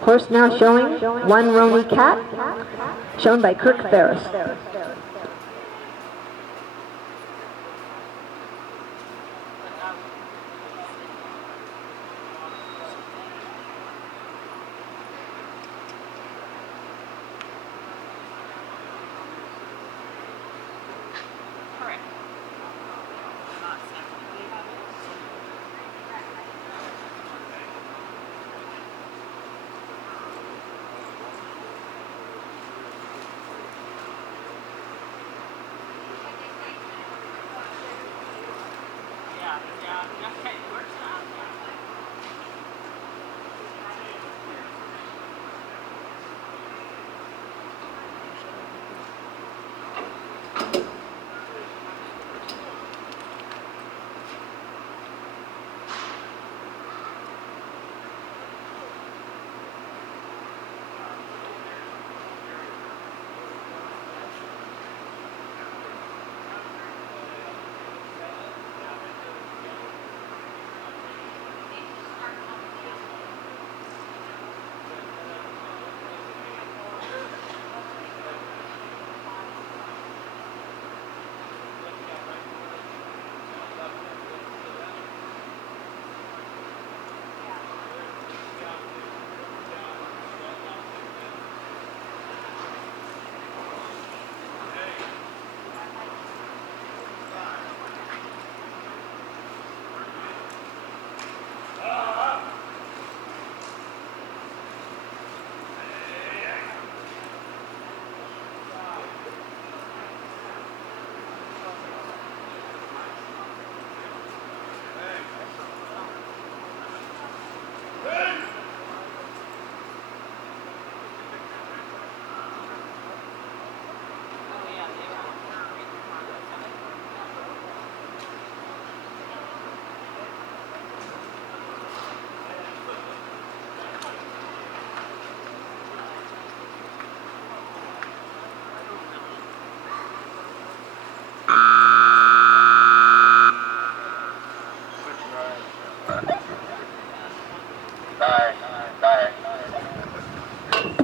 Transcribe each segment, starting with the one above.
Horse now showing, One Rony Cat, shown by Kirk Ferris.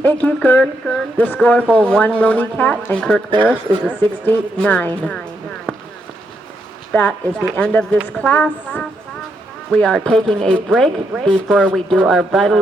Thank you, Kirk. The score for One Rony Cat and Kirk Ferris is a 69. That is the end of this class. We are taking a break before we do our vital